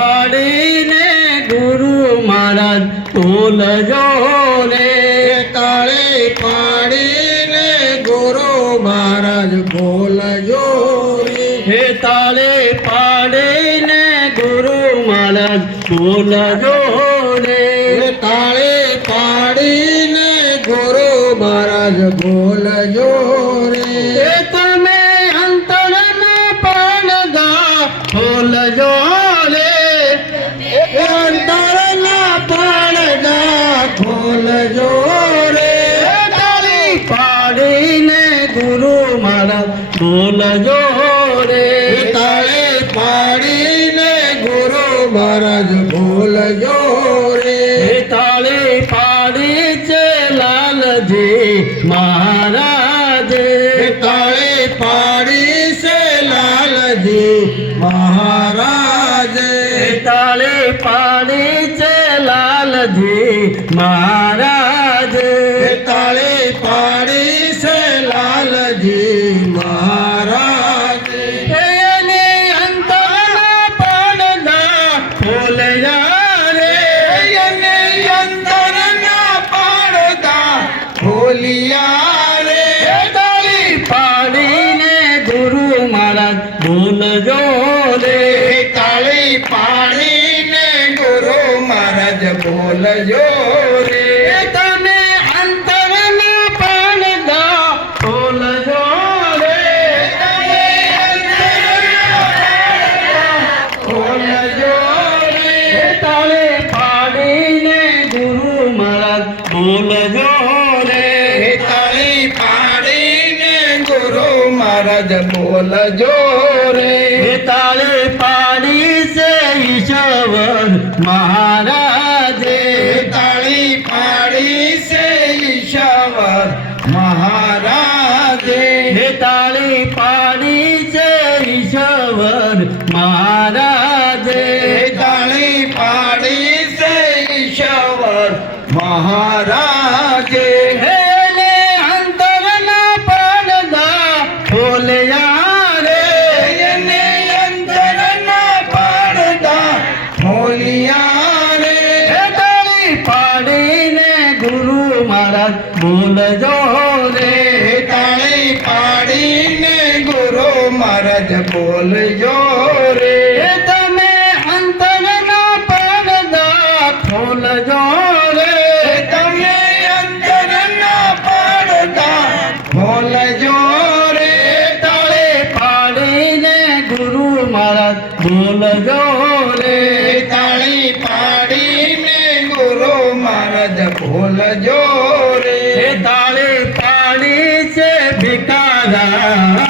પાડીને ગુરુ મહારાજ બોલજો રે તાળી પાડીને ગુરુ મહારાજ બોલજો જો હે તાળે પાડીને ગુરુ મહારાજ જો રે તાળે પાડીને ગુરુ મહારાજ બોલજો મહારાજ બોલજો રે તાળી પાડીને ગુરુ મહારાજ બોલજો રે હે તાળી પાડી છે લાલજી મહારાજ તાળી પાડી છે લાલજી મહારાજ તાળી પાડી છે લાલજી મહારાજ તાળી પાડી છે લાલજી गुरु महाराज बोल जो रे ताली से ईश्वर महाराज। ताली पाड़ी से ईश्वर महाराज। ताली पाड़ी से ईश्वर महाराज। ताली पाड़ी से ईश्वर महाराज। બોલજો રે તાળી પાડીને ગુરુ મહારાજ બોલજો રે. તમે તમે અંતરના પડદા ખોલજો રે. તમે અંતરના પડદા ખોલજો રે. તાળે પાડીને ગુરુ મહારાજ બોલજો રે. તાળી પાડીને ગુરુ મહારાજ બોલજો রাজা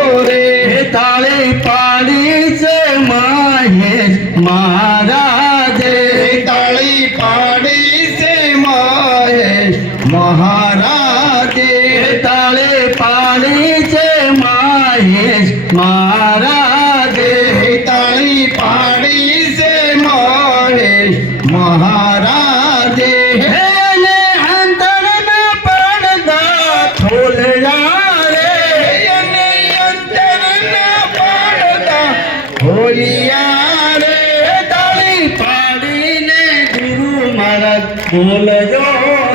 મહારાજે તાળી પાડી છે મહેશ. મહારાજે તાળે પાડી છે મહેશ. મહારાજે भारत भूल जो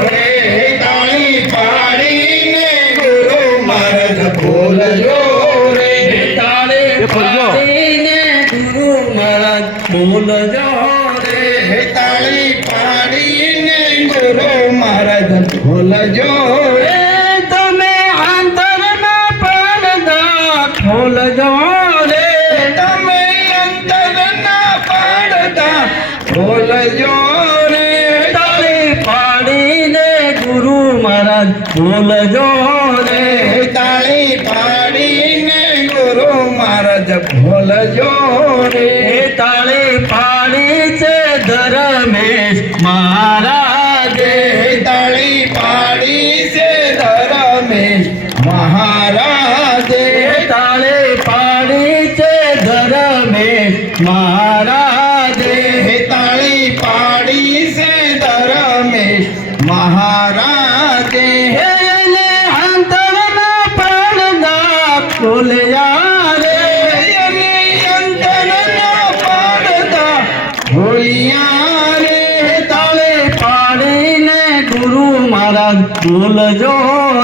रे ताई पारी ने गुरु महाराज भूल जो रे ताले ने गुरु महाराज भूल जो रे ताली पारी ने गुरु महाराज भूल जो रे तुम्हें अंतर में पड़दा भूल जो रे। तुम्हें अंतर ना पड़दा भूल जो મહારાજ બોલજો રે તાળી પાડીને ગુરુ મહારાજ ભૂલજો રે તાળી પાડી છે ધરમેશ મહારાજે. તાળી પાડી છે ધરમેશ મહારાજે. તાળી પાડી છે ધરમેશ મહારાજે. મહારાજ બોલજો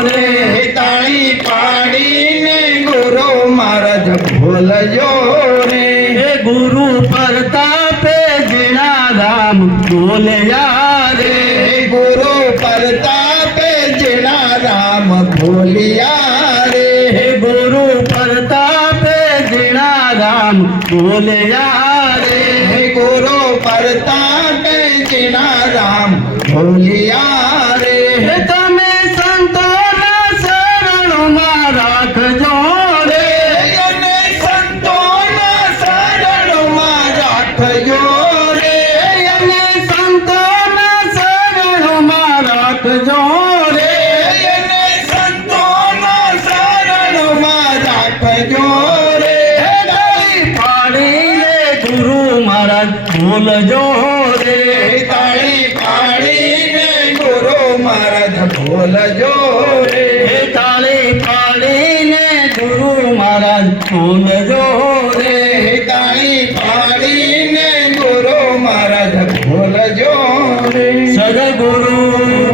રે તાળી પાડીને ગુરુ મહારાજ ભૂલજો રે હે ગુરુ પ્રતાપે જીણા રામ બોલ્યા રે ગુરુ પ્રતાપે જીણા રામ ભૂલિયા રે હે ગુરુ પ્રતાપે જીણા રામ બોલ્યા રે ગુરુ પ્રતાપે જીણા રામ ભૂલિયા લજો રે. તાળે પાડીને ગુરુ મહારાજ તું જો